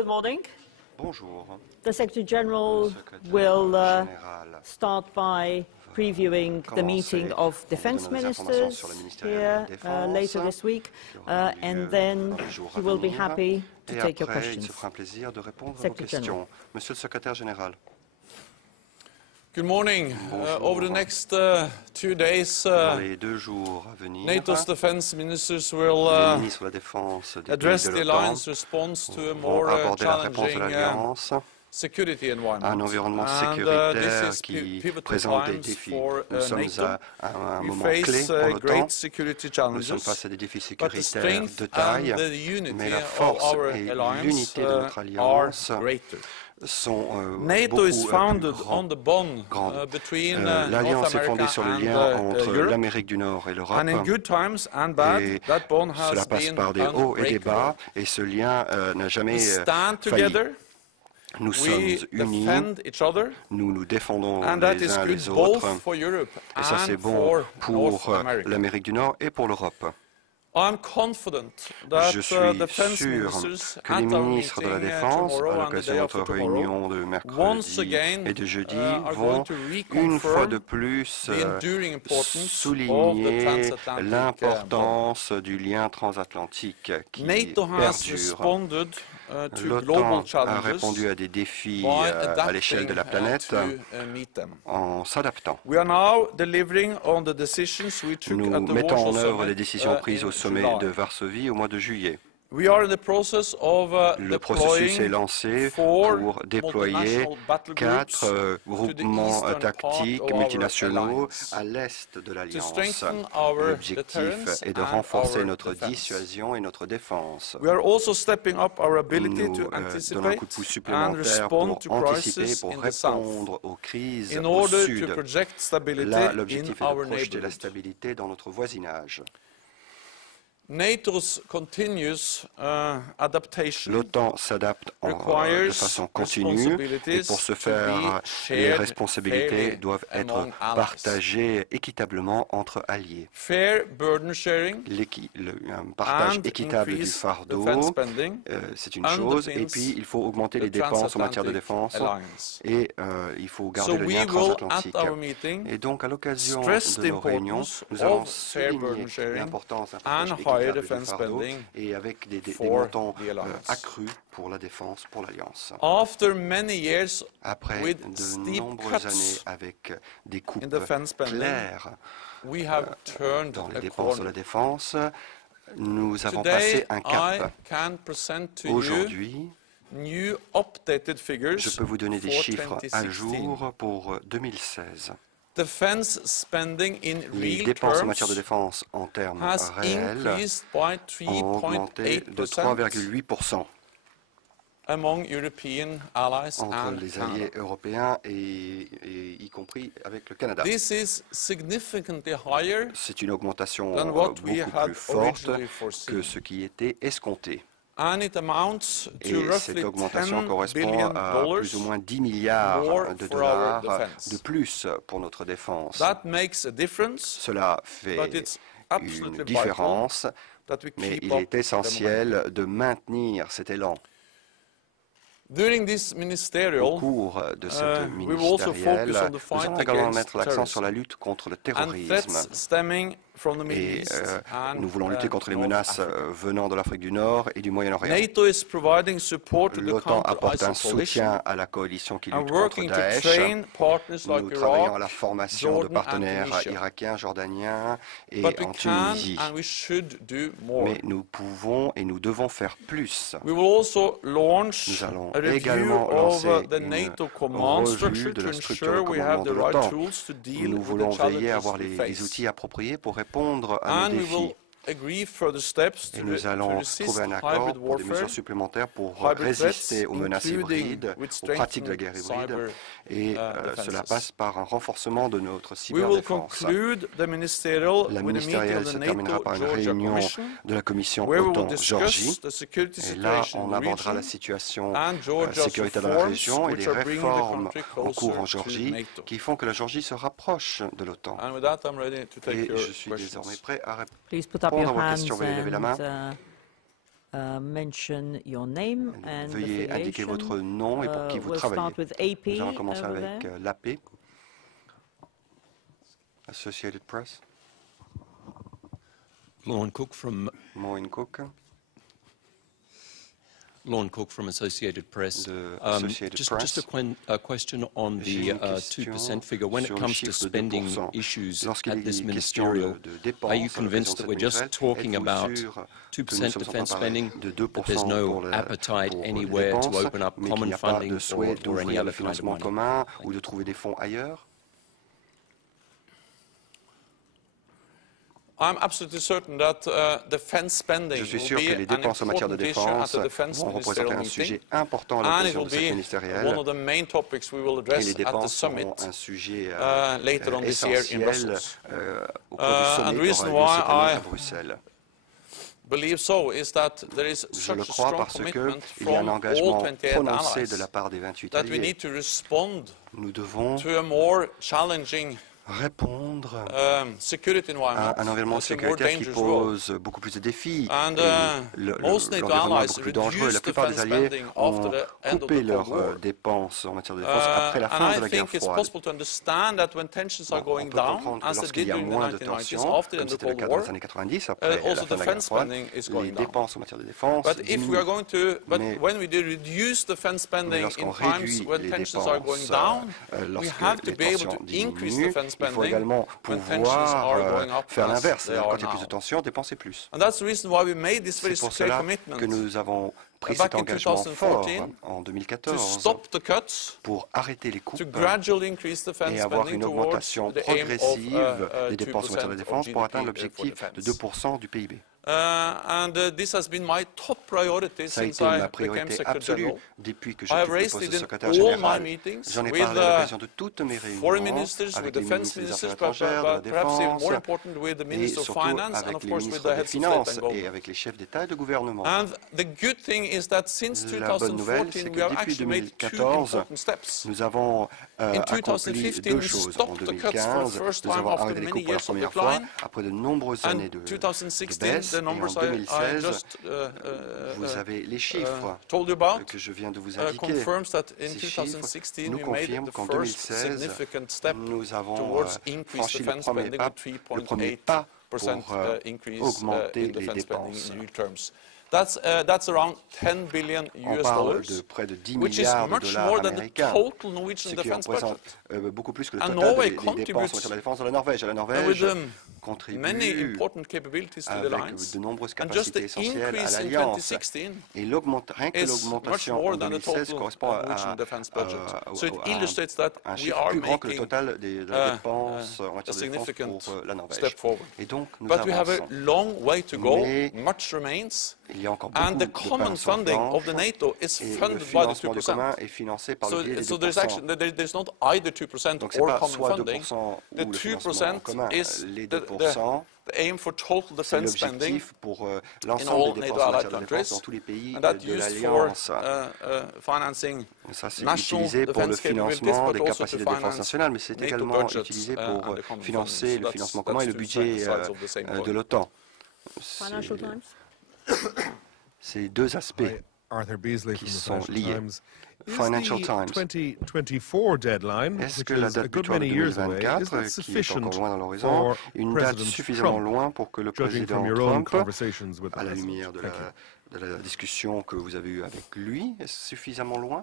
Good morning. Bonjour. The Secretary General Le secrétaire will général start by previewing the meeting of defense ministers here later this week, and then he will be happy to take your questions. Il se fera un plaisir de répondre à vos questions. Monsieur le secrétaire général. Good morning. Over the next 2 days, Dans les 2 jours à venir, NATO's defense ministers will les ministres de la Défense des pays address de the l'OTAN alliance response to a vont more aborder la réponse de challenging l'Alliance security à un environment. environnement And sécuritaire this qui is pivotal présente des times défis. for Nous sommes NATO. à un We moment clé face pour l'OTAN. great security Nous challenges, sommes face à des défis but the sécuritaires strength de taille, and the unity mais la of force our et alliance l'unité de notre are alliance greater. sont NATO is beaucoup founded plus on the bond grandes. between L'Alliance North est fondée America sur le and lien entre Europe. l'Amérique du Nord et l'Europe. And in good times and bad, Et that bond has cela passe been par des hauts et des unbreakable. bas, et ce lien n'a jamais We stand failli. together. Nous sommes We unis, defend each other, nous nous défendons and that les is uns good les both autres, for Europe et ça c'est and bon for North pour America. l'Amérique du Nord et pour l'Europe. I'm confident that Je suis defense sûr ministers que at les our ministres de la meeting Défense, tomorrow à and the l'occasion day de after notre tomorrow, réunion de once mercredi again et de jeudi, are vont going to une fois de reconfirm plus the enduring importance of the souligner transatlantic l'importance du lien transatlantique qui NATO has perdure. responded to global L'OTAN a challenges répondu à des défis by à l'échelle de la planète to meet them. en s'adaptant. We are now delivering on the decisions we took Nous at the mettons en Warsaw œuvre les Summit, décisions prises in au sommet July. de Varsovie au mois de juillet. We are in the process of Le processus est deploying lancé 4 pour déployer multinational battle 4 groups groupements eastern part tactiques of our multinationaux alliance à l'est de to l'Alliance. strengthen our L'objectif deterrence est de and renforcer our notre defense. dissuasion et notre défense. We are also stepping up our ability Nous to donnons un anticipate coup de pouce and supplémentaire respond pour to anticiper, crises pour in the south répondre aux crises in au order to sud. project stability Là, in l'objectif est our de projeter la neighborhood. stabilité dans notre voisinage. NATO's continuous adaptation L'OTAN s'adapte de façon continue et pour ce faire, les responsabilités doivent être partagées équitablement entre alliés. Fair burden sharing Un partage and équitable du increased fardeau, defense spending c'est une chose, et puis il faut augmenter les dépenses en matière de défense alliance. et il faut garder So le we lien will, transatlantique. at our meeting, Et donc, à l'occasion stress de the nos réunions, importance nous allons of fair burden souligner sharing l'importance d'un and partage higher équitable du defense fardeau spending et avec des for montants the alliance. accrus pour la défense, pour l'Alliance. After many years Après with de steep nombreuses années cuts avec des coupes in defense spending, claires we have turned dans les a dépenses de corner. la défense, nous avons Today, passé un I cap. can present to you Aujourd'hui, new updated figures je peux vous donner des for chiffres à 2016. jour pour 2016. Defense spending in Les real dépenses en matière de terms défense en termes has réels increased by ont augmenté de 3.8% 3,8% among European allies entre and les Canada. alliés européens et y compris avec le Canada. This is significantly higher C'est une augmentation than what beaucoup we had plus forte originally que foreseen. ce qui était escompté. And it amounts to Et roughly cette augmentation $10 correspond billion à plus ou moins 10 milliards more de for our dollars defense. de plus pour notre défense. That makes a difference, Cela fait but it's absolutely une vital différence, that we mais keep il up est the essentiel de maintenir cet élan. During this Au ministerial, cours de cette we will also ministérielle, focus on the nous fight allons également against mettre l'accent sur la terrorism lutte contre le and terrorisme. threats stemming from the Middle Et East and nous voulons lutter contre les North menaces Africa. venant de l'Afrique du Nord et du Moyen-Orient. NATO is providing support to the L'OTAN apporte un counter-ISIL coalition soutien à la coalition qui and lutte contre working to Daesh. train partners like Nous travaillons à Iraq, la formation de Jordan and partenaires Tunisia. irakiens, jordaniens et But we en can Tunisie. and we should do more. Mais nous pouvons et nous devons faire plus. We will also launch Nous allons a review également of lancer the une NATO command revue structure de to la structure de ensure we have commandement the de right l'OTAN. tools to deal Nous with voulons the veiller à challenges avoir we les face. outils appropriés pour répondre à And nos we will défis. agree further steps Et to nous allons resist trouver un accord hybrid pour des warfare, mesures supplémentaires pour hybrid résister threats, aux menaces including hybrides, with aux pratiques de la guerre strengthened hybride. cyber, Et defenses. cela passe par un renforcement de notre We will cyberdéfense. conclude the ministerial La with a meeting ministérielle of se the terminera NATO par une Georgia réunion Commission, de la commission where we will OTAN-Georgie. discuss the security Et là, situation on in the abordera la region situation and Georgia's sécuritaire dans la reforms, région et which les are bringing the réformes country en cours en closer to Géorgie NATO. qui font que la Géorgie se rapproche de l'OTAN. And with that, I'm ready to take Et your je suis questions. désormais prêt à Please put up répondre your à vos hands questions. Veuillez lever la main. and mention your name and veuillez indiquer votre nom et pour qui vous we'll travaillez. start with AP Nous allons commencer over avec there. l'AP, Associated Press, Lorne Cook from Associated Press. Just a question on the 2% figure. When it comes to spending issues at this ministerial, are you convinced that we're just talking about 2% defense spending, that there's no appetite anywhere to open up common funding or any other kind of money? Ou de trouver des fonds ailleurs? I'm absolutely certain that defense spending Je suis sûr will que be les an dépenses en matière de important issue at défense the defense vont représenter ministerial un meeting, sujet important à and it l'occasion will de cette be ministérielle. one of the main topics we will Et address les at the dépenses summit seront un sujet later on this year in essentiel Brussels. au cours du sommet qui reason aura lieu cette année why à Bruxelles. Believe so is that there is Je such le a crois strong parce commitment qu'il y a un from all engagement 28 prononcé de allies la part des 28 that we alliés. need to respond Nous devons to a more challenging répondre security environment, à un environnement a more sécuritaire qui dangerous world. pose beaucoup plus de défis. And most NATO L'environnement est allies beaucoup plus dangereux. La reduced plupart des defense alliés spending ont after the end of coupé the leurs Cold War. dépenses en matière de défense après la fin de And la I guerre think it's froide. possible to understand that when tensions are On going peut down, comprendre que as they lorsqu'il did y a during the moins de 1990s tensions, after the comme end of the c'était le Cold cas dans War, les années 90, après la also fin de la guerre defense froide, spending is les going down. dépenses en matière de défense But if we are going to, but Mais when we do reduce defense spending lorsqu'on in times réduit when les tensions are going dépenses, down, we lorsque have to les be able tensions to increase diminuent, defense il faut spending également when tensions are pouvoir going up faire as l'inverse, they c'est-à-dire are quand il y a plus de now. tensions, dépenser plus. And that's the reason why we made this very C'est pour clear cela commitment que nous avons pris back cet in engagement fort 2014 en to 2014 stop the cuts, pour arrêter les coupes to gradually increase defense et avoir spending une towards augmentation the aim progressive of des dépenses en matière de 2% défense of pour atteindre GDP for l'objectif de defense. 2% du PIB. This has been my top priority Ça a since été I ma became priorité Secretary absolue General. depuis que I j'ai have occupé le raised poste it de in secrétaire all my général. meetings J'en ai with parlé à l'occasion de toutes mes foreign réunions ministers, avec with les defense ministres des ministers, Affaires étrangères, de la perhaps even Défense more important with the et Minister of surtout Finance and avec of les course with ministres the des heads of state Finances and et government. avec les chefs d'État et de gouvernement. And the good thing is that since La bonne nouvelle, 2014 c'est we que have depuis actually made two 2014, important steps. nous avons In accompli 2015, deux we choses. En stopped the cuts for the 2015, first nous time avons after arrêté les many coupes pour la years of première fois, decline. après de nombreuses années And de 2016, baisse. the Et en numbers I 2016, just vous avez les chiffres told you about que je viens de vous indiquer. confirms that in Ces chiffres 2016 nous we made confirment the qu'en first 2016, significant step nous avons towards increased franchi le defense premier spending pas, with le premier pas pour 3.8% increase augmenter in les defense spending dépenses. in real terms. That's around 10 billion On US parle dollars, de près de 10 which is milliards de much dollars more than the américains, total Norwegian ce qui defense budget. représente beaucoup plus que le And total Norway des dépenses en contributes matière de défense de la Norvège. Et la with Norvège many contribue important capabilities to the avec alliance. de nombreuses And just capacités the essentielles à increase in l'Alliance. 2016 Et rien que is much l'augmentation more en than the 2016 total correspond Norwegian defense budget. So it à illustrates that un we chiffre are plus grand que le making total de la dépense en a matière de défense significant pour la Norvège. step forward. Et donc, nous But we have a avançons. long way to go. Mais Much remains. Il y a encore And beaucoup the de common pain sur funding of the planche, NATO is et le funded by the financement du 2%. commun est financé par le biais des So 2%. there's not either 2% Donc c'est or pas common soit funding. 2% The ou le financement en 2% commun. is Les the 2%, aim for total c'est defense spending, l'objectif pour all l'ensemble des NATO dépenses en allied matière de défense countries, dans tous les pays and that de used for l'Alliance. financing Ça, c'est national utilisé pour le defense capabilities, financement but des also capacités to de défense finance nationale, mais c'est NATO également budgets, utilisé and pour the common financer funding. le So financement that's commun et le two budget sides of the same de coin. l'OTAN. Financial Times. C'est deux aspects Arthur Beasley qui from the sont Financial liés. Times. Financial Is the Times. 2024 deadline, Est-ce which que la is a date good butoir de many years away, is 2024, that qui est sufficient encore loin dans l'horizon, for une date President suffisamment Trump, loin pour que le judging président from your own Trump, conversations with the à la President? lumière Thank you. de la discussion que vous avez eue avec lui, est-ce suffisamment loin?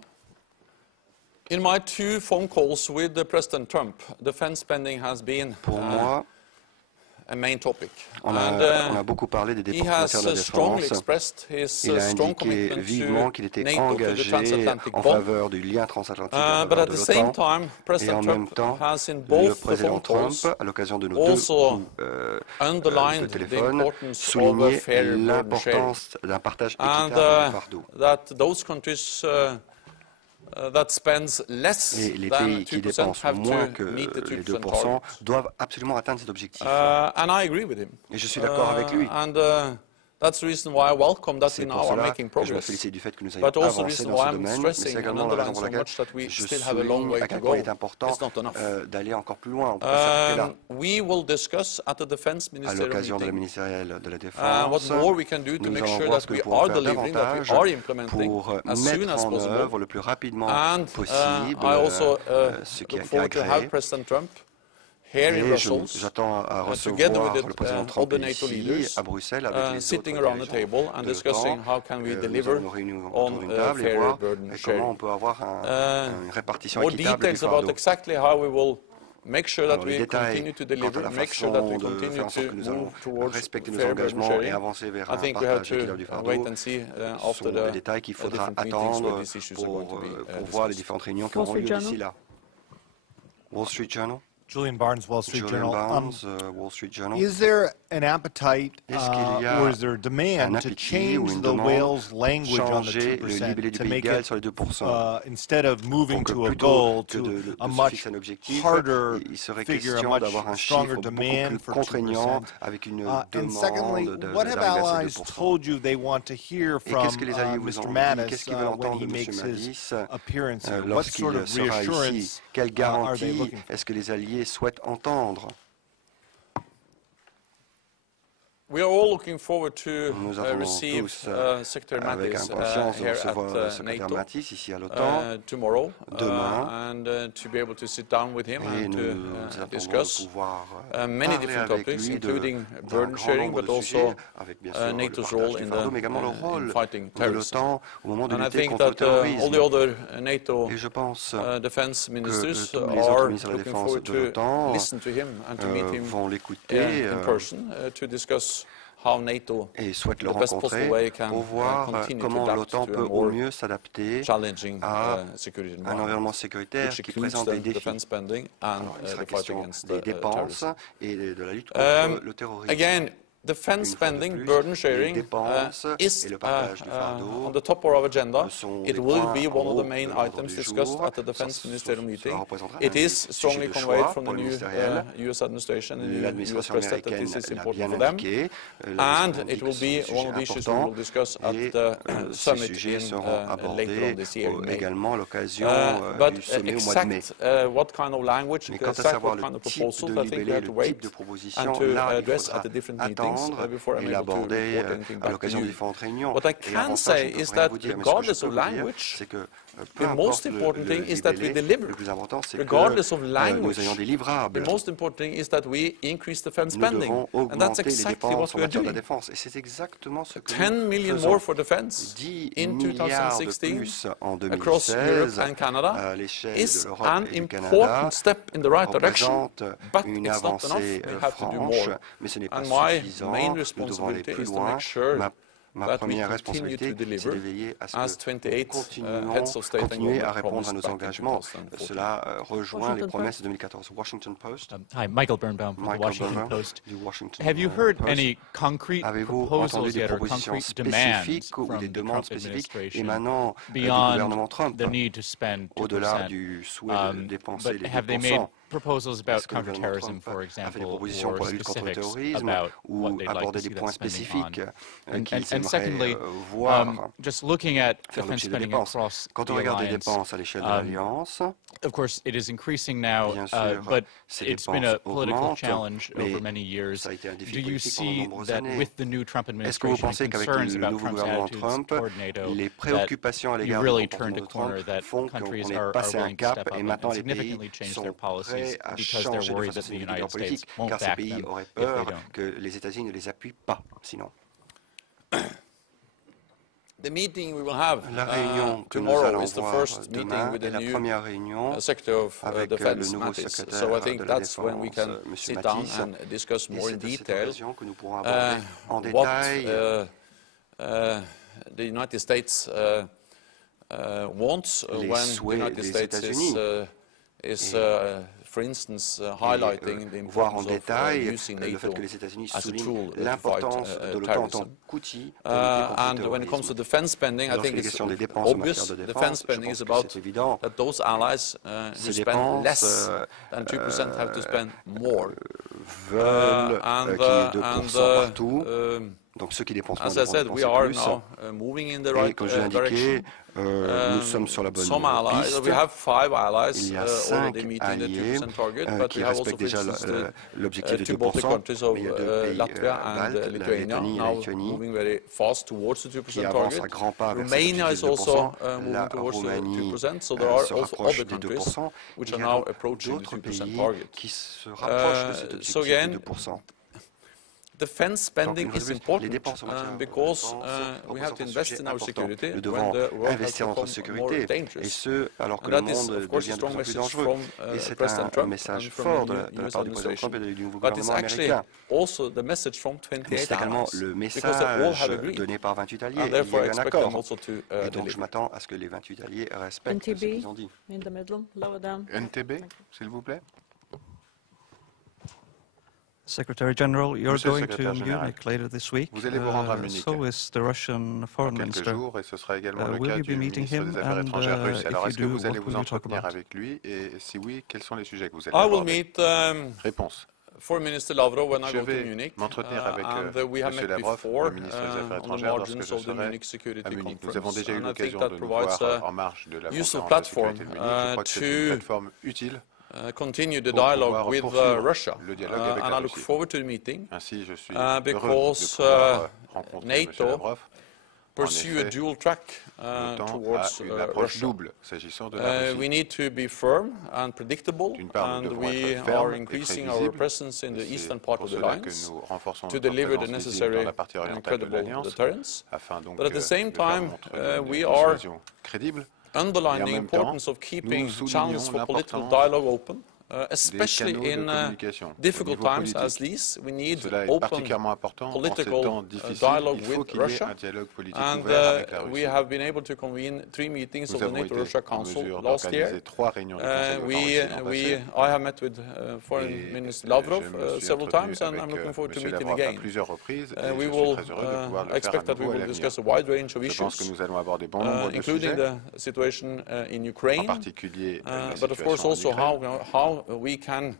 In my two phone calls with the President Trump, defense spending has been Pour moi, a main topic. on And a beaucoup parlé des he dépenses en has matière de la strongly défense. expressed his Il a strong indiqué commitment vivement qu'il to était NATO, to the engagé transatlantic en bond. faveur du lien transatlantique en But faveur at de the same l'OTAN. time, Et en President même Trump temps, has in le both the président phone Trump, calls à l'occasion de nos deux also coups de underlined the téléphone, importance of a soulignait fair burden sharing. l'importance d'un partage And équitable du fardeau. that those countries that spends less Et les than pays qui 2% dépensent have moins to que meet the les 2% 2% target. doivent absolument atteindre cet objectif. And I agree with him. Et je suis d'accord avec lui. And That's the reason why I welcome that we now are making progress. But also the reason why I'm stressing and underlining so much that we still have a long way to go. It's not enough. We will discuss at the Defense Ministerial meeting what more we can do to make sure that we are delivering, that we are implementing as soon as possible. And I also look forward to have President Trump here in Brussels, together with all the NATO leaders, sitting around the table and discussing how can we deliver on fairer burden sharing. More details about exactly how we will make sure that we continue to deliver, make sure that we continue to move towards fair burden sharing. I think we have to wait and see after the different meetings where these issues are going to be discussed. Wall Street Journal. Julian Barnes, Wall Street Journal. Wall Street Journal. Is there an appetite or is there a demand to change the Wales language on the 2% to make it, instead of moving to a goal, to a much harder figure, a much stronger demand for 2%? And secondly, what have allies told you they want to hear from Mr. Mattis when he makes his appearance here? What sort of reassurance are they looking for? Souhaitent entendre. We are all looking forward to receive Secretary Mattis here at NATO tomorrow, and to be able to sit down with him and to discuss many different topics, including burden sharing, but also NATO's role in fighting terrorism. And I think that all the other NATO defense ministers are looking forward to listen to him and to meet him in person to discuss how NATO, et souhaite le rencontrer pour voir comment l'OTAN peut au mieux s'adapter à un environnement sécuritaire qui présente des défis. Il sera question des dépenses et de la lutte contre le terrorisme. Again, defense spending, burden sharing is on the top of our agenda. It will be one of the main items discussed at the Defense Ministerial meeting. It is strongly conveyed from the new U.S. administration and the U.S. President that this is important for them. And it will be one of the issues we will discuss at the summit later on this year in May. But exact what kind of language, exact what kind of proposals, I think we have to wait and to address at the different meetings. Before I'm able to report anything back to you. What I can say is that regardless of language, the most important thing is that we deliver. Regardless of language, the most important thing is that we increase defense spending. And that's exactly what we are doing. 10 million more for defense in 2016 across Europe and Canada is an important step in the right direction, but it's not enough. We have to do more. And my main responsibility is to make sure that we continue to deliver as 28 heads of state and government promised back in 2014. Cela rejoint les promesses de 2014. Washington Post. Hi, Michael Birnbaum from the Washington Post. Have you heard any concrete proposals yet or concrete demands from the Trump administration beyond the need to spend 2%? But have they made proposals about counterterrorism, for example, or specifics about what they'd like to see that spending on? And secondly, just looking at defense spending across the alliance, of course, it is increasing now, but it's been a political challenge over many years. Do you see that with the new Trump administration and concerns about Trump's attitudes toward NATO, that you really turned a corner, that countries are willing to step up and significantly change their policies because they're worried that the United States won't back them if they don't? The meeting we will have tomorrow is the first meeting with the new Secretary of Defense, Mattis. So I think that's when we can sit down and discuss more in detail what the United States wants when the United States is for instance, highlighting the importance of using NATO as a tool to fight terrorism. And when it comes to defense spending, I think it's obvious. Defense spending is about that those allies who spend less than 2% have to spend more. Donc ceux qui dépensent As moins I said, we are now moving in the right direction. Nous sommes sur la bonne piste. We have 5 allies Il y a already 5 meeting the alliés 2% target, but qui we have also, respectent for déjà instance, l'objectif de two Baltic 2%. countries of Mais il y a 2 pays Latvia and baltes, la Lithuania, Lettonie et la now Lituanie, moving very fast towards the 2% qui avancent target. à grands pas vers cet Romania is objectif de 2%. also La moving towards Roumanie the 2%, so there are se also rapproche other des countries 2%. which Il are y a now donc approaching the d'autres 2% pays target. qui se rapprochent de cet objectif de 2%. Defense spending is important because we have to un invest sujet in our important. security Nous when devons the world has investir dans notre become more sécurité, et dangerous. ce, alors que And le that is, monde of course, a devient de strong plus en plus message dangereux. from Et c'est President un Trump message and from fort the de la part du président Trump et du nouveau But it's gouvernement actually américain. also the message from Mais 28 c'est également allies, le because they all message have agreed. donné par 28 alliés. And Il y a therefore, I eu un expect them accord. also to Et donc je deliver. m'attends à ce que les 28 alliés respectent ce NTB, qu'ils ont dit. in the middle, lower down. NTB, s'il vous plaît. Secretary General, you're Monsieur le going to Secrétaire général, Munich later this week. vous allez vous rendre à Munich So is the Russian dans foreign quelques minister. jours, et ce sera également le Will cas you be du meeting ministre him? des Affaires And étrangères russe. Alors, if est-ce que you do, vous allez what vous will you talk entretenir about? avec lui, et si oui, quels sont les sujets que vous allez I will aborder? meet Réponse. Foreign Minister Lavrov when I Je go to vais Munich, m'entretenir avec and we have M. met Lavrov, before le ministre des Affaires on the étrangères, lorsque margins je of the serai Munich Security à Munich. Nous Conference, avons déjà eu and I think l'occasion that de nous provides voir en marge de la useful conférence de platform sécurité de Munich. Je crois que c'est une to plateforme utile continue the pour pouvoir dialogue with poursuivre Russia, le dialogue avec and la I look Russie. forward to the meeting Ainsi, je suis heureux de because pouvoir rencontrer M. NATO Lavrov. pursue En a effet, dual track l'OTAN towards a une approche Russia. double s'agissant de la We Russie. need to be firm and predictable, D'une part, nous and devons we être fermes are et increasing our prévisibles. presence in the C'est eastern part pour of the cela que alliance nous renforçons to notre deliver the présence visible necessary dans la partie and orientale de credible l'Alliance, deterrence. afin donc But at the same de faire time, montre we une are dissuasion crédible. underlining Et en the même temps, importance of keeping nous soulignons channels for political l'importance dialogue open, especially canaux de in communication au difficult niveau times politique. as these. We need Cela est open particulièrement important en ces political temps difficiles. dialogue Il faut with qu'il y ait Russia. un dialogue politique And ouvert avec la we Russie. have been able to convene 3 meetings Nous of the avons été NATO-Russia en Council mesure last year. d'organiser 3 réunions du Conseil de l'OTAN I have met with Foreign Et Minister Lavrov je me suis several entretenu times, and avec I'm looking forward to M. meeting Lavrov à again. plusieurs reprises, et We je suis will très heureux de pouvoir le faire à expect that we nouveau à will l'avenir. discuss a wide range of Je pense que issues, nous allons aborder bon nombre de including sujets, the situation in en Ukraine, particulier la but of course situation en also Ukraine. how we can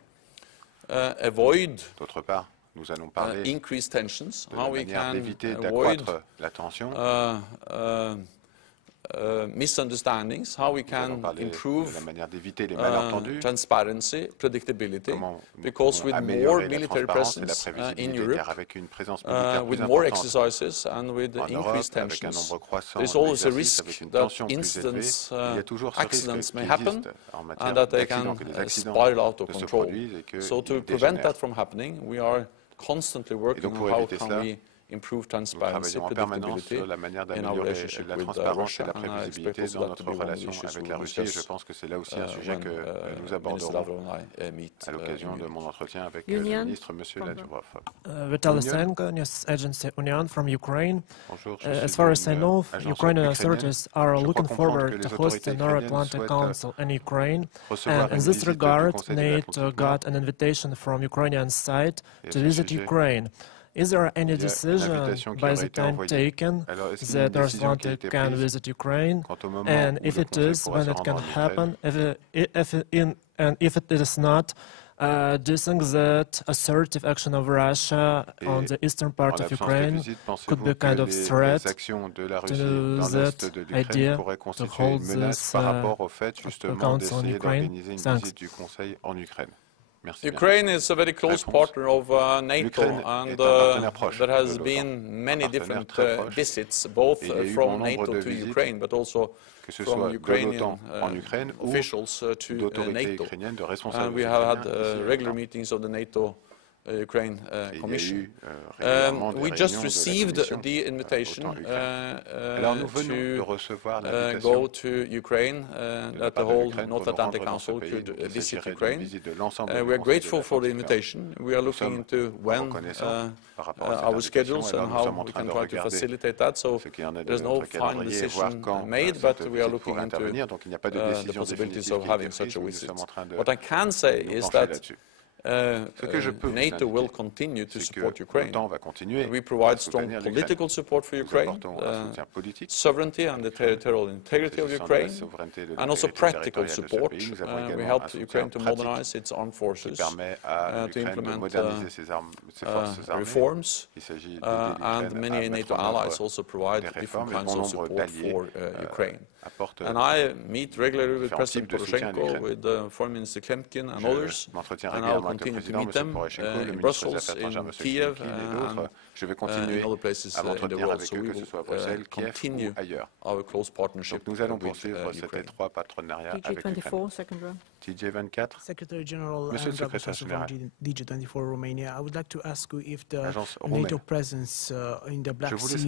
avoid D'autre part, nous allons parler increased tensions, de la how we manière can d'éviter avoid d'accroître la tension. misunderstandings, how we Nous allons can parler de improve la manière d'éviter les malentendus, transparency, predictability, comment nous because pouvons with more améliorer la military transparence et la presence in prévisibilité, Europe, car avec une présence militaire with plus more importante exercises and with en Europe, increased avec un tensions, nombre croissant there is always a d'exercices, risk avec une that tension plus élevée, incidents, il y a toujours ce risque accidents qui may happen, existe en matière and that they d'accidents, can que les accidents spiral out of ne se control. produisent et qu'ils So to prevent dégénèrent. that from happening, we are constantly working pour on how éviter can cela, we improve Nous transparency, travaillons en permanence predictability sur la manière in our d'améliorer relationship la with transparence et Russia, la and I expect prévisibilité also dans that to notre be one of the relation issues avec we la will Russie. Et je discuss pense que c'est là aussi un sujet when que nous Minister aborderons Lavrov and I meet à l'occasion de Munich. mon entretien avec le Union. ministre, M. Lavrov. Vitaly Senko, news agency Union from Ukraine. Bonjour, je As suis far as I d'une know, agence Ukrainian ukrainienne. authorities are Je crois looking comprendre que forward les to host autorités the ukrainiennes North-Atlantic souhaitent Council in Ukraine. recevoir And in une this visite du regard, Conseil de NATO l'Atlantique got an invitation from Ukrainian side Et à to ce visit sujet, Ukraine. Is there any il y a une decision invitation qui by aurait the été time envoyée. taken Alors, est-ce qu'il y a une that North décision qui a Atlantic été can prise visit Ukraine? quant au moment And où if le it Conseil is, pourra when se it can rendre en happen, Ukraine? and if it is not, do you think that assertive action of Russia on the eastern En part of l'absence de Ukraine visite, could be pensez-vous a kind que of les threat actions de la to Russie dans l'est that de l'Ukraine idea pourraient to constituer hold une menace this par rapport au fait justement council in d'essayer Ukraine? d'organiser une Thanks. visite du Conseil en Ukraine? Merci bien. Ukraine is a very close Réponse. partner of NATO, L'Ukraine and est un partenaire proche there de has l'OTAN. been many Un partenaire different très proche. visits, both Et il y a eu bon from nombre NATO de to visites, Ukraine, but also que ce from soit de Ukrainian l'OTAN en Ukraine ou officials to d'autorités NATO. ukrainiennes, de And responsables we have had ukrainiens ici à regular l'OTAN. meetings of the NATO Ukraine Et il y a Commission. eu régulièrement des We just réunions de la received Commission the invitation OTAN-Ukraine. Alors nous venons de to recevoir go l'invitation to Ukraine, de la that the part de whole l'Ukraine North pour nous Atlantic rendre dans ce Council pays. could Donc, il visit s'agirait d'une Ukraine. visite de l'ensemble We du are Conseil de grateful for the l'Atlantique. invitation. We are Nous looking sommes into when reconnaissants par rapport à cette our invitation. schedules Alors, and nous how sommes en we train can de try to regarder facilitate that. So ce qu'il y en a de there's no notre final calendrier et voir decision quand made, cette but we are visite looking pourrait into intervenir. Donc il n'y a pas de the décision possibilities définitive of qui a été having such prise, a mais nous visit. sommes en train de What I can say nous is pencher that là-dessus. NATO will continue to support Ukraine. va continuer We provide strong political support for Ukraine, sovereignty and the territorial integrity of Ukraine, and also practical support. We help Ukraine to modernize its armed forces, to implement reforms, and many NATO allies also provide different kinds of support for Ukraine. And I meet regularly with President Poroshenko, with Foreign Minister Klemkin and others, and I will continue to meet them in Brussels, in Kiev, and in other places in the world. So we will continue our close partnership with Ukraine. DG24, second row. DG24. Secretary General, Monsieur le Secrétaire Général. DG24 Romania. I would like to ask you if the NATO presence in the Black Sea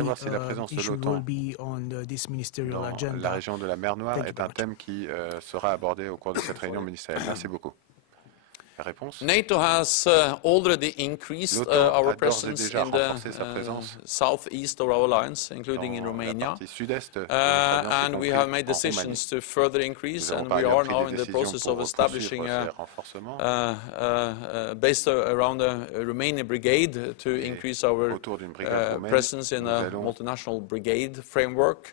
issue will be on this ministerial agenda. La région de la mer Noire est un thème qui sera abordé au cours de cette réunion ministérielle. Merci beaucoup. Réponse. NATO has already increased our presence in the southeast of our alliance, including in Romania, and we have made decisions to further increase, and we are now in the process of establishing based around a Romanian brigade to increase our presence in a multinational brigade framework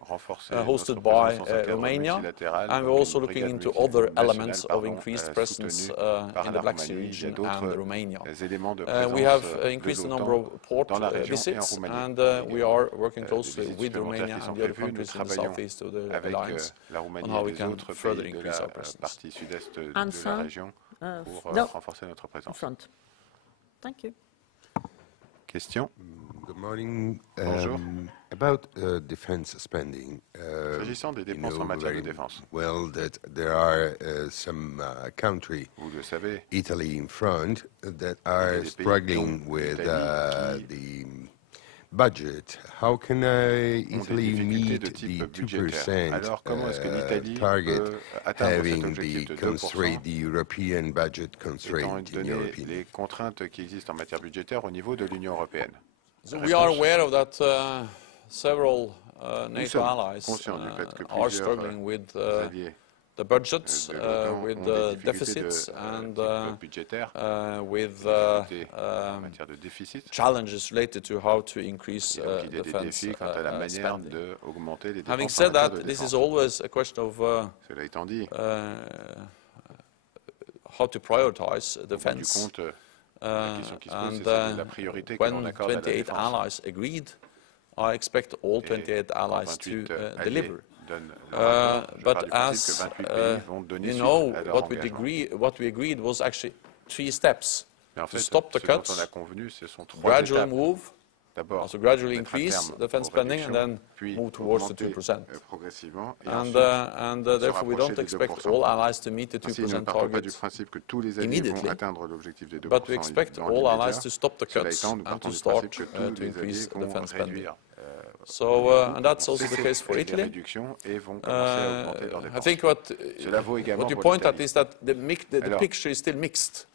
hosted by Romania, and we're also looking into other elements of increased presence in the Black Sea region and Romania. We have increased the number of port visits, and we are working closely with Romania and the other countries in the southeast of the alliance on how we can further increase our presence. In front. Thank you. Question. Good morning. Bonjour. About defense spending. S'agissant des dépenses en matière de défense. Well, that there are some countries, Italy in front, that are struggling with the budget. How can Italy meet the 2% target, having the European budget constraint, in your opinion? Les contraintes qui existent en matière budgétaire au niveau de l'Union européenne. So we are aware of that. Several NATO allies are struggling with the budgets, with the deficits, and with challenges related to how to increase defense spending. Having said that, this is always a question of how to prioritize defense. And when 28 allies agreed, I expect all 28 allies to deliver. But as you know, what we agreed was actually 3 steps: to stop the cuts, gradual move, also gradually increase defense spending, and then move towards the 2%. And therefore, we don't expect all allies to meet the 2% target immediately, but we expect all allies to stop the cuts and to start to increase defense spending. So, and that's also the case for Italy. I think what you point at is that the picture is still mixed.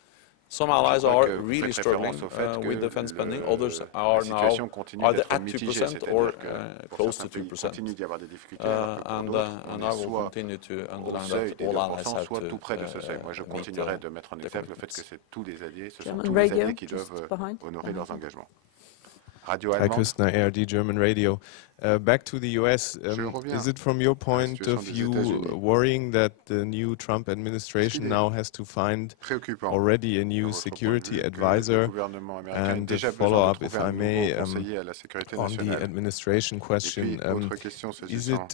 Some allies are really struggling with defense spending. Others are now either at 2% or close to 2%. And I will continue to underline that all allies have to meet German radio, just behind. Kai Küstner, ARD German Radio. Back to the US, is it from your point of view worrying that the new Trump administration now has to find already a new security advisor? And a follow-up, if I may, on the administration question, is it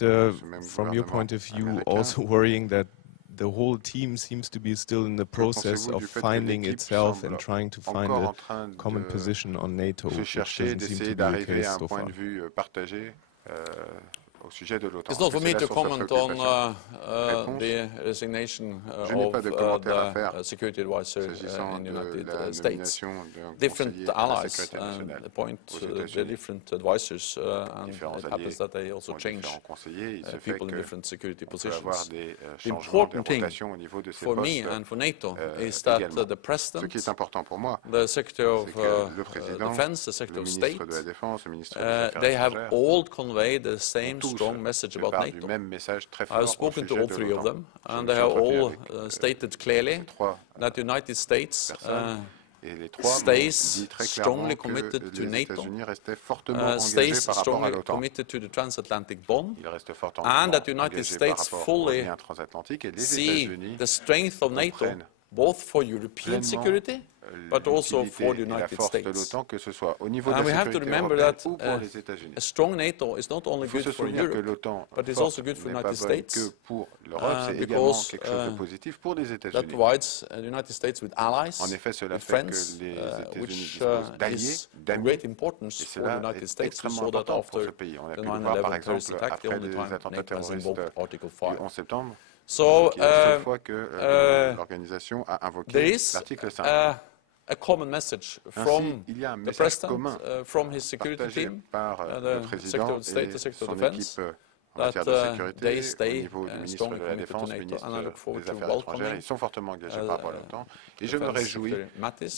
from your point of view also worrying that the whole team seems to be still in the process of finding itself and trying to find a common position on NATO, which doesn't seem to be the case so far? It's not for me to comment on the resignation of the security advisor in the United States. Different allies appoint the different advisors, and it happens that they also change people in different security positions. The important thing for me and for NATO is that the President, the Secretary of Defense, the Secretary of State, they have all conveyed the same strong message about NATO. I've spoken to all three of them, and they have all stated clearly that the United States stays strongly committed to NATO, stays strongly committed to the transatlantic bond, and that the United States fully see the strength of NATO both for European security but also for the United States. And we have to remember that a strong NATO is not only good for Europe, but it's also good for the United States, because that provides the United States with allies, with friends, which is of great importance for the United States. We saw that after the 9/11 terrorist attack, the only time NATO has invoked Article 5. So there is a common message from the President, from his security team, the Secretary of State, the Secretary of Defense, that they stay strongly committed to NATO, and I look forward to welcoming Defense Secretary Mattis,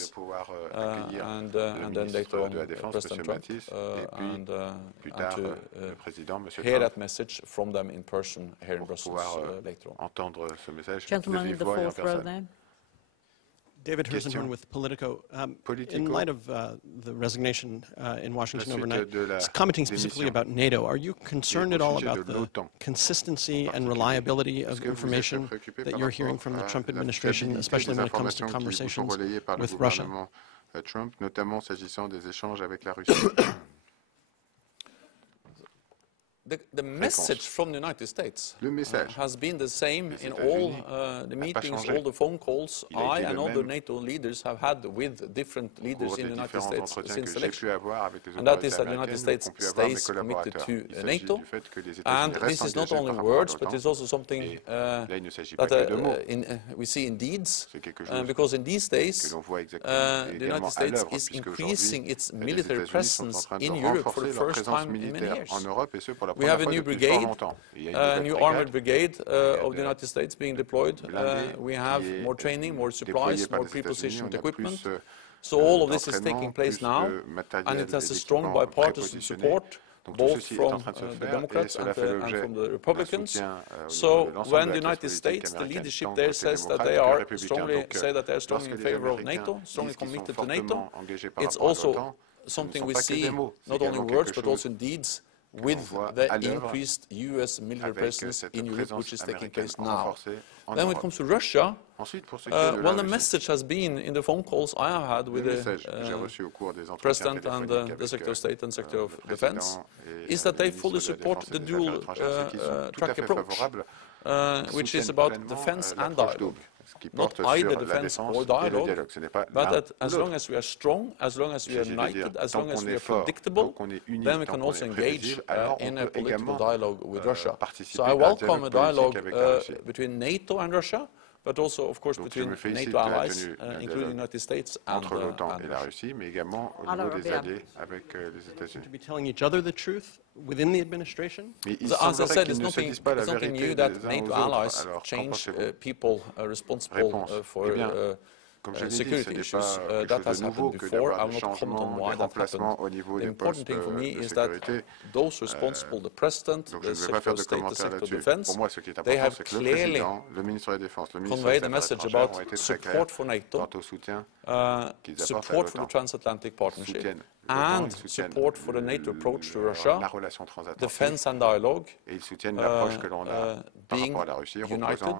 and then later on President Trump, and to hear that message from them in person here in Brussels later on. Gentleman in the fourth row there. David Herzenhorn with Politico. In light of the resignation in Washington overnight, commenting specifically about NATO, are you concerned at all about the consistency and reliability of information that you're hearing from the Trump administration, especially when it comes to conversations with Russia? Trump, notamment s'agissant des échanges avec la Russie. The message from the United States has been the same in all the meetings, all the phone calls I and other NATO leaders have had with different leaders in the United States since the election. And that is that the United States stays committed to NATO. And this is not only words, but it's also something that we see in deeds. Because in these days, the United States is increasing its military presence in Europe for the first time in many years. We have a new brigade, a new armored brigade of the United States being deployed. We have more training, more supplies, more pre-positioned equipment. So all of this is taking place now, and it has a strong bipartisan support, both from the Democrats and from the Republicans. So when the United States, the leadership there says that they are strongly in favor of NATO, strongly committed to NATO, it's also something we see not only in words but also in deeds, with the increased U.S. military presence in Europe, which is taking place now. Then when it comes to Russia, well, the message has been in the phone calls I have had with the President and the Secretary of State and Secretary of Defense, is that they fully support the dual track approach, which is about defense and dialogue. Not either defense or dialogue, but that as long as we are strong, as long as we are united, as long as we are predictable, then we can also engage in a political dialogue with Russia. So I welcome a dialogue between NATO and Russia, but also, of course, between NATO allies, including the United States and Russia. Mais également au niveau des alliés avec les États-Unis. To be telling each other the truth within the administration? As I said, it's nothing new that NATO allies change people responsible for security issues. That has happened before. I will not comment on why that happened. The important thing for me is that those responsible, the President, the Secretary of State, the Secretary of Defense, they have clearly conveyed a message about support for NATO, support for the transatlantic partnership, and support for the NATO approach to Russia, defense and dialogue, being united,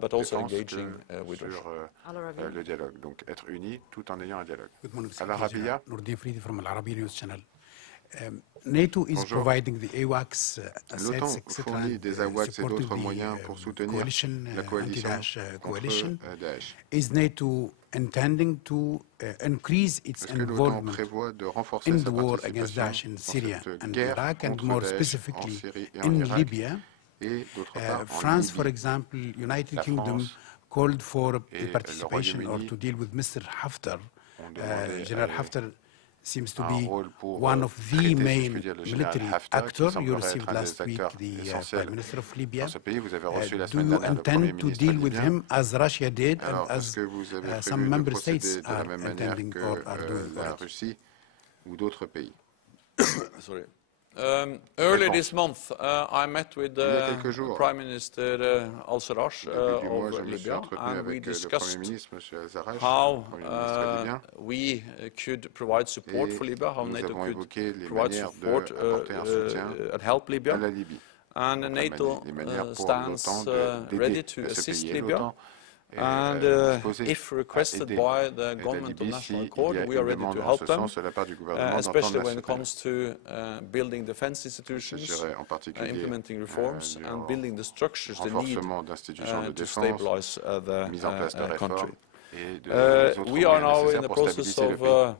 but also engaging with Russia. Le dialogue, donc être unis tout en ayant un dialogue. Al-Arabiya. Nordin Fridi from Al-Arabiya News Channel. NATO is providing the AWACS assets, etc. Fournit des AWACS et d'autres moyens pour soutenir la coalition coalition. Is NATO intending to increase its involvement in the war against Daesh in Syria and Iraq, and more specifically in Libya? France, for example, United Kingdom called for a participation or to deal with Mr. Haftar. General Haftar seems to be one of the main military actors. You received last week the Prime Minister of Libya. Do you intend to deal with him as Russia did and as some member states are intending or are doing? Russie ou d'autres pays. Sorry. Earlier this month, I met with Prime Minister al-Sarraj of Libya, and we discussed how we could provide support for Libya, how NATO could provide support and help Libya. And NATO stands ready to assist Libya. And if requested by the Government of National Accord, we are ready to help them, especially when it comes to building defense institutions, implementing reforms, and building the structures they need to stabilize the country. We are now in the process of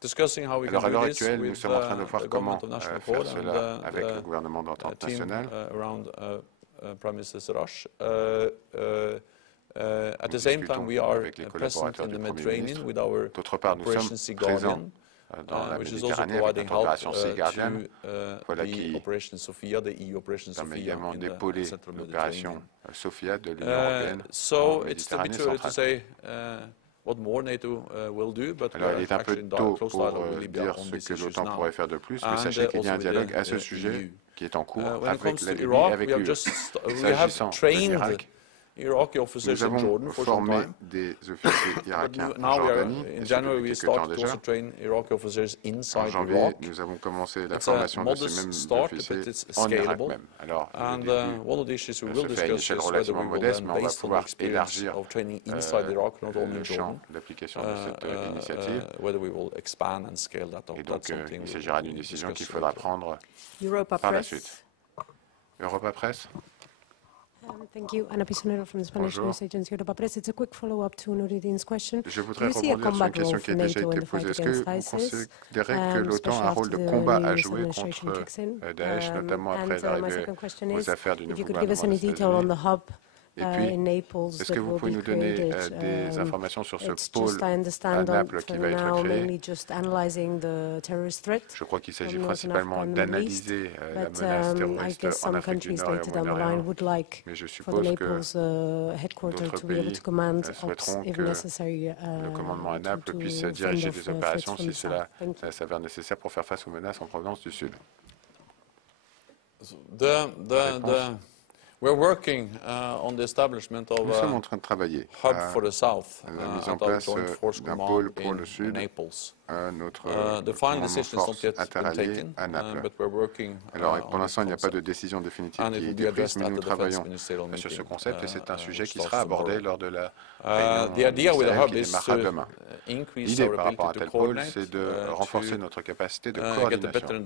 discussing how we can do this with the Government of National Accord and the team around Prime Minister Sarraj. At the same time, we are present in the Mediterranean with our Operation Sea Guardian, which is also providing help to the Operation Sophia, the EU Operation Sophia in the Central Mediterranean. So it's still a bit too early to say what more NATO will do, but we are actually in close dialogue with Libya on these issues now. And also when it comes to Iraq, we have trained Iraqi officers in Jordan for some time. Now in January we started to also train Iraqi officers inside Iraq. It's a modest start, but it's scalable. And one of the issues we will discuss is whether we will then, based on the experience of training inside Iraq, not only in Jordan, whether we will expand and scale that up. That's something we will discuss later. Europa Press. Europa Press. Thank you. Ana Pisonero from the Spanish news agency Europa Press. It's a quick follow-up to Noureddin's question. Je voudrais rebondir sur une question qui a déjà été posée. Est-ce que vous considérez que l'OTAN a un rôle de combat à jouer contre Daesh, notamment après l'arrivée aux affaires du nouveau gouvernement? Et puis, est-ce que vous pouvez nous donner des informations sur ce pôle à Naples qui va être créé? Je crois qu'il s'agit principalement d'analyser la menace terroriste en Afrique du Nord et au Moyen-Orient. Mais je suppose que d'autres pays souhaiteront que le commandement à Naples puisse diriger des opérations si cela s'avère nécessaire pour faire face aux menaces en provenance du Sud. We're working on the establishment of a hub for the south at our joint force command in Naples. The final decision is not yet been taken, but we're working Alors, pour l'instant, il n'y a pas de décision définitive qui a été prise, mais nous travaillons sur ce concept et c'est un sujet qui sera abordé lors de la réunion qui démarrera demain. L'idée par rapport à tel pôle, c'est de renforcer notre capacité de coordination,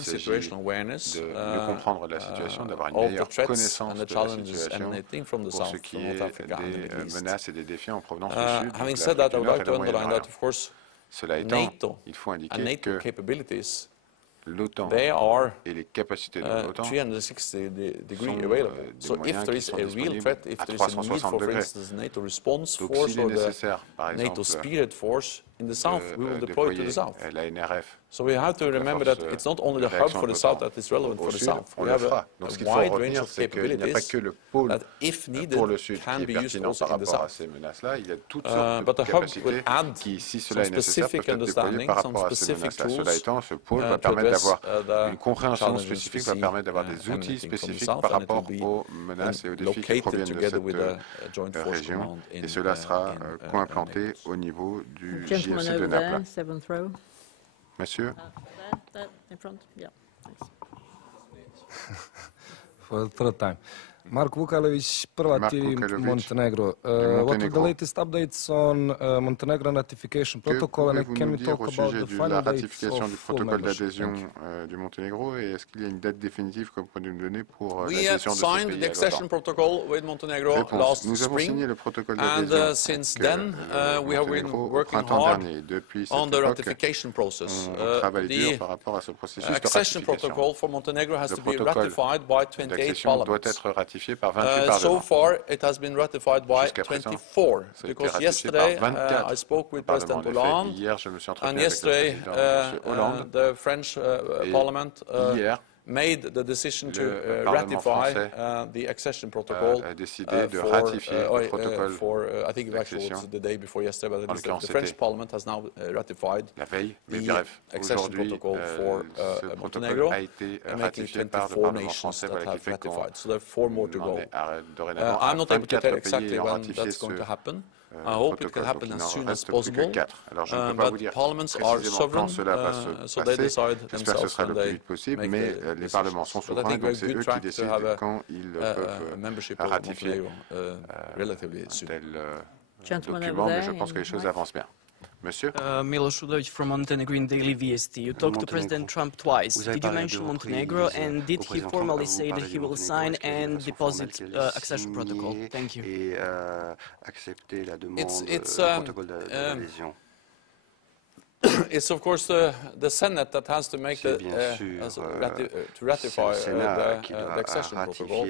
c'est de mieux comprendre la situation, d'avoir une meilleure connaissance de la situation pour ce qui est des menaces et des défis en provenance du Sud, having said that, I would like to underline that, of course, Cela étant, il faut indiquer que l'OTAN et les capacités de l'OTAN sont des moyens qui sont disponibles à 360 degrés. Donc s'il est nécessaire, par exemple, de déployer la NRF So we have to remember that it's not only the hub for the south that is relevant for the south. We have a wide range of capabilities that, if needed, can be used also in the south. But the hub will add some specific understanding, some specific tools to address une compréhension spécifique va permettre d'avoir des outils spécifiques par rapport aux menaces et aux défis qui proviennent de cette région. Et cela sera co-implanté au niveau du JFC de Naples. Monsieur. In front. Yeah. For the third time. Mark Vukalovic, Prva TV, Montenegro. What are the latest updates on Montenegro ratification protocol, and can we talk about the final date of full membership? Du Monténégro, et est-ce qu'il y a une date définitive que vous pouvez nous donner pour l'adhésion de ce pays? We signed the accession protocol with Montenegro last spring, and since then we have been working hard on the ratification process. The accession protocol for Montenegro has to be ratified by 28 parliaments. So far, it has been ratified by 24, because yesterday I spoke with President Hollande, and yesterday the French Parliament made the decision to ratify the accession protocol I think it actually was the day before yesterday, but the French Parliament has now ratified the accession protocol for Montenegro, making 24 nations that have ratified. So there are 4 more to go. I'm not able to tell exactly when that's going to happen. I hope it can happen as soon as possible, but parliaments are sovereign, so they decide themselves when they make the decisions. But I think we're good track to have a membership of Montenegro relatively soon. Gentleman over there. Je pense que les choses avancent bien. Monsieur? Miloš Udovic from Montenegrin Daily VST. You talked to President Trump twice. Did you mention Montenegro, and did he formally say that he will sign and deposit accession protocol? Thank you. It's of course the Senate that has to make to ratify the accession protocol,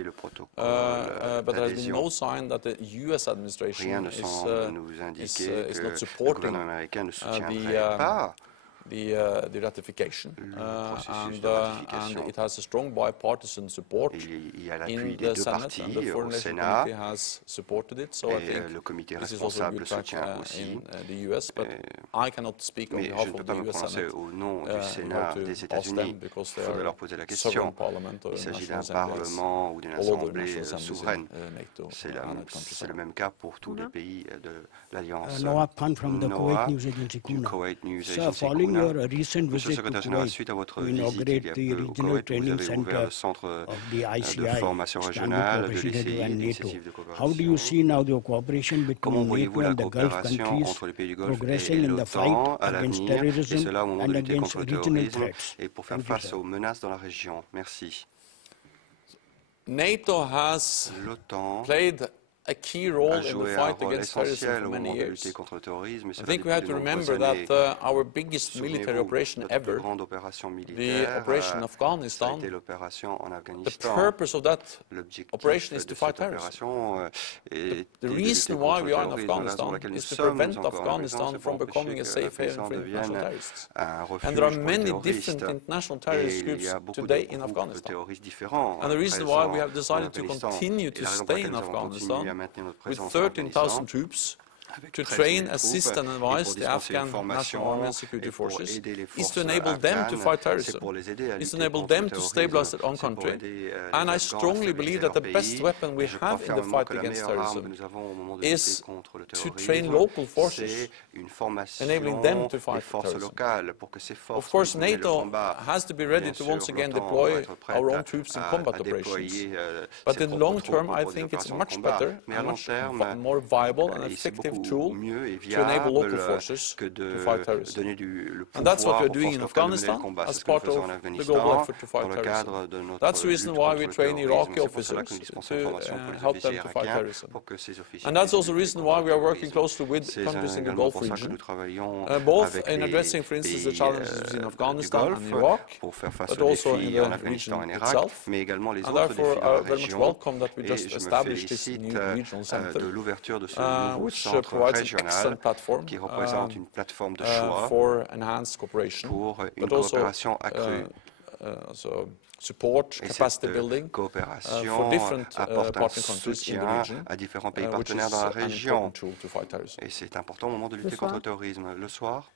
but there has been no sign that the U.S. administration is not supporting the ratification, and it has a strong bipartisan support in the Senate, and the Foreign Relations Committee has supported it, so I think this is also a good track in the U.S., but I cannot speak on behalf of the U.S. Senate. You have to ask them, because they are a sovereign parliament or national assemblies, all over national assemblies in NATO and countries. C'est le même cas pour tous les pays de l'Alliance. Noah Khan from the Kuwait News Agency, Kuna. Following your recent visit to Kuwait to inaugurate the regional training center of the ICI, Istanbul Cooperation Center and NATO, how do you see now the cooperation between NATO and the Gulf countries progressing in the fight against terrorism and against regional threats? Et pour faire face aux menaces dans la région. Merci. NATO has played a key role in the fight against terrorism for many years. I think we have to remember that our biggest military operation ever, the operation in Afghanistan, the purpose of that operation is to fight terrorism. The reason why we are in Afghanistan is to prevent Afghanistan from becoming a safe haven for international terrorists. And there are many different international terrorist groups today in Afghanistan. And the reason why we have decided to continue to stay in Afghanistan with 13,000 troops to train, assist and advise the Afghan National Army and Security Forces is to enable them to fight terrorism, is to enable them to stabilize their own country. And I strongly believe that the best weapon we have in the fight against terrorism is to train local forces, enabling them to fight terrorism. Of course, NATO has to be ready to once again deploy our own troops in combat operations. But in the long term, I think it's much better, much more viable and effective tool to enable local forces to fight terrorism. And that's what we're doing in Afghanistan as part of the global effort to fight terrorism. That's the reason why we train Iraqi officers to help them to fight terrorism. And that's also the reason why we are working closely with countries in the Gulf region, both in addressing, for instance, the challenges in Afghanistan and Iraq, but also in the region itself. And therefore, I very much welcome that we just established this new regional center, which provides an excellent platform for enhanced cooperation, but also support, capacity building for different partner countries in the region, which is an important tool to fight terrorism. Et c'est important au moment de lutter contre le terrorisme. Le soir.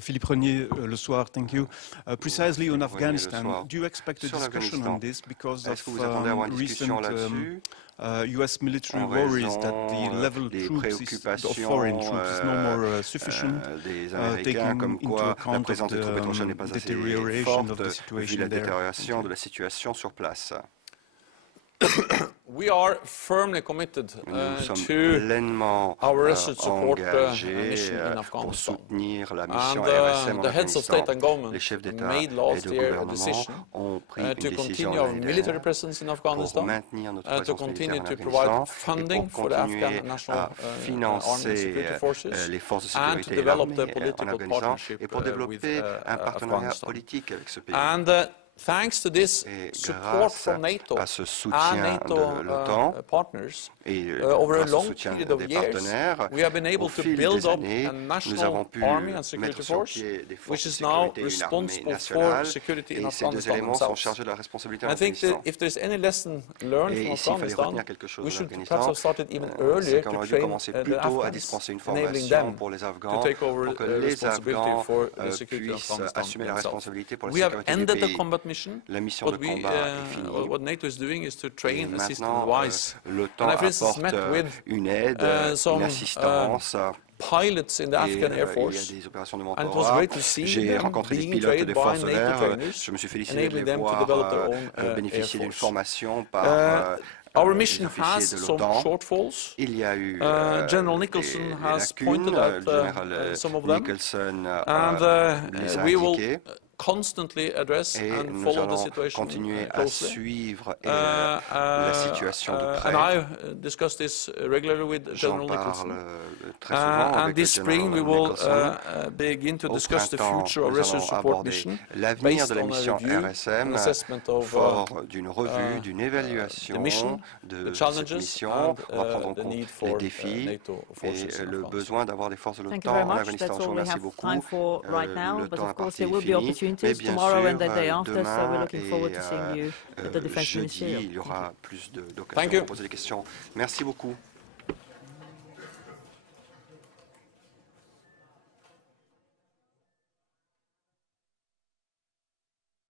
Philippe Renier, Le Soir, thank you. Precisely on Afghanistan, do you expect a discussion on this because of recent U.S. military worries that the level of foreign troops is no more sufficient, taking into account of the deterioration of the situation there? We are firmly committed to our research support mission in Afghanistan. And the heads of state and government made last year a decision to continue our military presence in Afghanistan, to continue to provide funding for the Afghan National Army and Security Forces, and to develop the political partnership with Afghanistan. And thanks to this support from NATO à ce soutien de l'OTAN partners, et over a grâce au long soutien period of des years, partenaires, we have been able au to fil build des up années, a nous national avons pu army and security mettre sur force, pied des forces which de is now sécurité et une armée responsible nationale, for security in et ces deux Afghanistan éléments sont themselves. chargés de la responsabilité en I think that Afghanistan. if there's any lesson learned Et from s'il fallait Afghanistan, retenir quelque chose we de should perhaps l'Afghanistan, have started even earlier c'est qu'on to aurait dû train commencer the plus tôt à Afghans, dispenser une enabling formation them pour les to Afghans, take over pour que the les responsibility Afghans for the security of puissent Afghanistan assumer la themselves. responsabilité pour la We have sécurité du ended the pays. combat mission. La mission de What combat est finie. what NATO is doing is to train, Et assist, maintenant, advise. l'OTAN apporte une aide, une assistance. Pilots in the Afghan Air Il y a Force, des opérations de and it was mentorat. great to see J'ai them rencontré des being pilotes trained des by forces NATO air. trainers, Je me suis félicité de enabling les them to voir develop their own bénéficier d'une Air Force. formation par Our les mission has officiers de some l'OTAN. shortfalls. Il y a eu General Nicholson des has lacunes. pointed out Le général some of them, Nicholson and les a we will indiqués. constantly address Et and nous follow the allons situation continuer à closely. suivre la situation de près. And I discuss this regularly with General Nicholson. Très souvent and avec this le spring we général will Nicholson. begin to Au discuss the printemps, future of nous research allons support aborder mission l'avenir based de la on a mission review, RSM, an assessment of fort d'une revue, d'une évaluation de cette mission. On va prendre en compte les défis et le besoin d'avoir des forces de l'OTAN en Afghanistan. Je vous remercie beaucoup. Le temps imparti est fini, mais bien sûr, demain et jeudi, il y aura plus d'occasions de poser des questions. Merci beaucoup.